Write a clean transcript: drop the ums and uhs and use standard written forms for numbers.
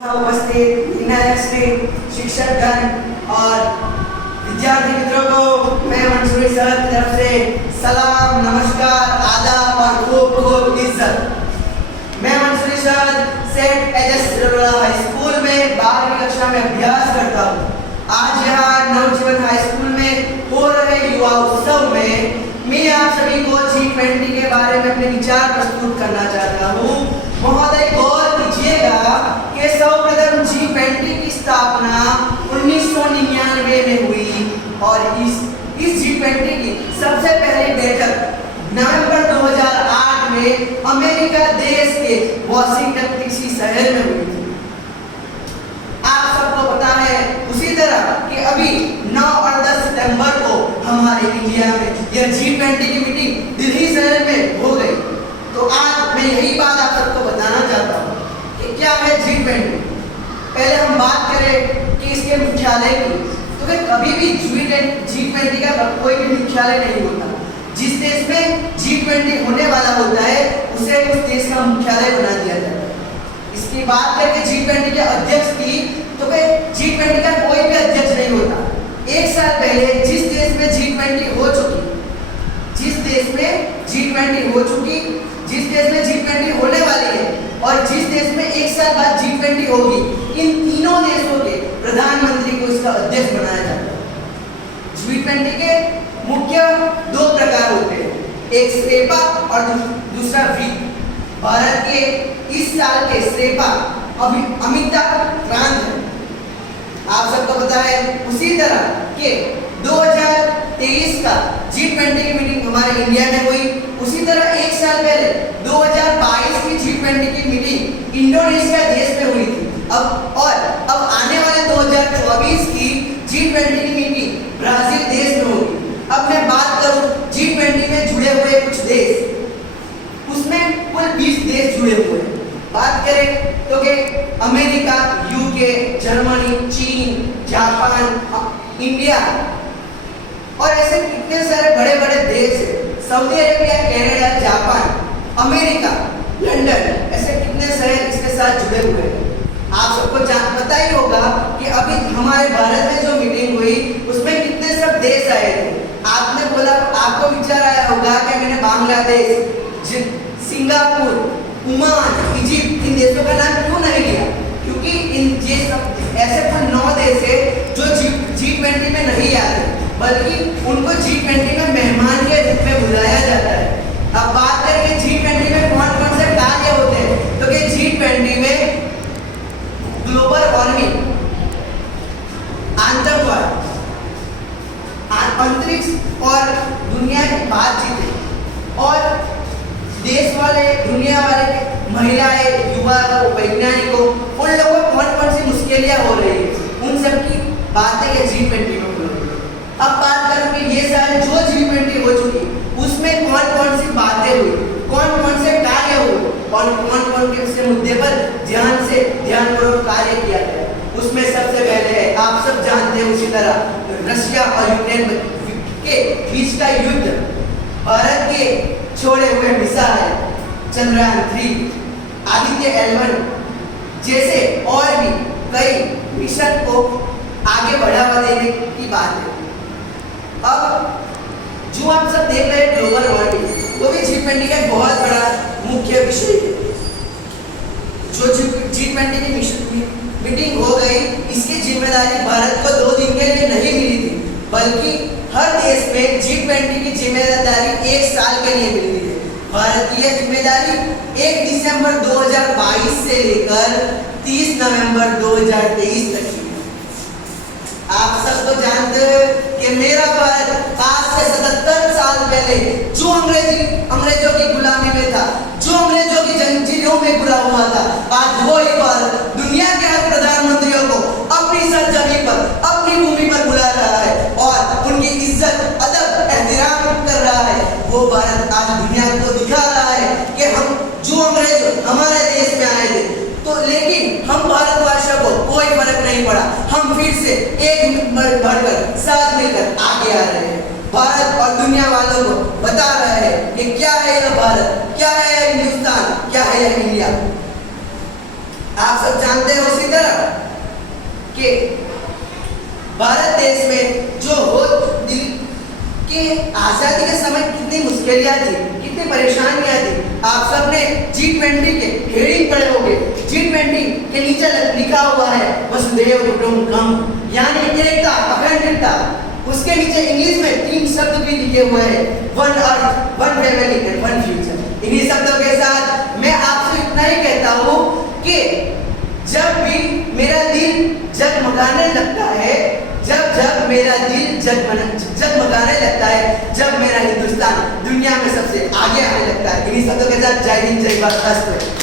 उपस्थित शिक्षकगण और विद्यार्थी मित्रों को मैं मंसूरी सर की तरफ से सलाम, नमस्कार, आदाब और खूब खूब इज्जत। मैं मंसूरी सर सेंट एजेस हाई स्कूल में 12वीं कक्षा में अभ्यास करता हूँ। आज यहाँ नवजीवन हाई स्कूल में हो रहे युवा उत्सव में मैं आप सभी को G20 के बारे में अपने विचार प्रस्तुत करना चाहता हूँ। महोदय गौर कीजिएगा कि सर्वप्रथम G20 की स्थापना 1999 में हुई और इस G20 की सबसे पहली बैठक नवंबर 2008 में अमेरिका देश के वॉशिंगटन डीसी शहर में हुई थी। आप सबको पता है उसी तरह कि अभी 9 और 10 सितंबर को हमारे इंडिया में यह G20 की मीटिंग दिल्ली शहर में हो गई। तो आज मैं यही बात आप सबको बताना चाहता हूँ कि क्या है G20। पहले हम बात करें कि इसके मुख्यालय की, तो फिर कभी भी G20 का कोई भी मुख्यालय नहीं होता। जिस देश में G20 होने वाला होता है उसे उस देश का मुख्यालय बना दिया जाता है। इसकी बात करके G20 के अध्यक्ष की, तो फिर G20 का कोई भी अध्यक्ष नहीं होता। एक साल पहले जिस देश में G20 हो चुकी, जिस देश में G20 होने वाली है और जिस देश में एक साल बाद G20 होगी, इन तीनों देशों के प्रधानमंत्री को इसका अध्यक्ष बनाया जाता है। G20 के मुख्य 2 प्रकार होते हैं, एक श्रेपा और दूसरा वीक। भारत के इस साल के श्रेपा अमिताभ कांत है, आप सबको पता है। उसी तरह के 2023 का G20 की मीटिंग हमारे इंडिया में हुई। उसी तरह एक साल पहले 2022 की G20 की मीटिंग इंडोनेशिया देश में हुई थी। अब आने वाले 2024 की G20 की मीटिंग ब्राजील देश में होगी। अब मैं बात करूं G20 में जुड़े हुए कुछ देश, उसमें कुल 20 देश जुड़े हुए हैं। बात करें तो कि अमेरिका, यूके, जर्मनी, चीन, जापान, इंडिया और ऐसे कितने सारे बड़े बड़े देश हैं। Saudi Arabia, Canada, Japan, America, London, ऐसे कितने शहर इसके साथ जुड़े हुए हैं। आप सबको पता ही होगा कि अभी हमारे भारत में जो मीटिंग हुई उसमें कितने सब देश आए थे। आपने बोला, आपको विचार आया होगा कि मैंने बांग्लादेश, सिंगापुर, ओमान, इजिप्ट, इन देशों का नाम क्यों नहीं लिया? क्योंकि ये सब ऐसे कुल 9 देश है जो G20 में नहीं आते, बल्कि उनको G20 में मेहमान के रूप में बुलाया जाता है। अब बात करें कि G20 में कौन कौन से कार्य होते हैं, तो कि G20 में ग्लोबल वार्मिंग, आतंकवाद, अंतरिक्ष और दुनिया की बातचीत और देश वाले, दुनिया वाले, महिलाएं, युवा, वैज्ञानिकों, उन लोगों को कौन कौन सी मुश्किलें हो रही है, उन सब की बातें ये G20 में हो रही है। अब बात करूं कि ये सारे जो G20 हो चुकी उसमें कौन कौन सी बातें हुई, कौन कौन से कार्य हुए और कौन कौन से मुद्दे पर ध्यानपूर्वक कार्य किया गया। उसमें सबसे पहले है, आप सब जानते हैं उसी तरह रशिया और यूक्रेन के बीच का युद्ध, भारत के छोड़े हुए मिसाइल चंद्रयान 3, आदित्य L1 जैसे और भी कई मिशन को आगे बढ़ावा देने की बात है। अब जो आप सब देख रहे हैं ग्लोबल वार्मिंग, वो भी G20 का एक बहुत बड़ा मुख्य विषय है। जो G20 की मीटिंग हो गई, इसकी जिम्मेदारी भारत को 2 दिन के लिए नहीं मिली थी, बल्कि हर देश में G20 की जिम्मेदारी 1 साल के लिए मिली है। भारत की यह जिम्मेदारी 1 दिसंबर 2022 से लेकर 30 नवंबर 2023 तक की। आप सब तो जानते हैं कि मेरा भारत आज से 77 साल पहले जो अंग्रेजों की गुलामी में था, जो अंग्रेजों की जंजीरों में गुलाम हुआ था, आज वो ही भारत दुनिया के हर प्रधानमंत्रियों को अपनी सरजमीन पर, अपनी भूमि पर बुला रहा है और उनकी इज्जत, अदब, एहतराम कर रहा है। वो भारत आज दुनिया को दिखा रहा है कि हम जो अंग्रेज हमारे देश में आए थे, तो लेकिन हम भारतवासियों को कोई फर्क नहीं पड़ा। हम फिर से एक बढ़कर साथ मिलकर आगे आ रहे हैं। भारत और दुनिया वालों को बता रहे हैं कि क्या है यह भारत, क्या है यह हिंदुस्तान, क्या है यह इंडिया। आप सब जानते हैं उसी तरह कि भारत देश में जो हो दिल के आज़ादी के समय कितनी मुश्किलियाँ थी, कितनी परेशानियाँ थी। आप सब ने G20 के हेडिंग पढ़े होंगे। G20 के नीचे लिखा हुआ है वसुधैव कुटुंबकम, यानी एकता, अखंडता। उसके नीचे इंग्लिश में 3 शब्द भी लिखे हुए हैं, one earth, one family and one future. इन्हीं शब्दों के साथ मैं आपसे इतना ही कहता हूँ कि जब भी मेरा दिल जगमगाने लगता है, जब मेरा दिल जगमगाने लगता है, जब मेरा हिंदुस्तान दुनिया में सबसे आगे आने लगता है। इन्हीं शब्दों के साथ जय हिंद, जय भारत।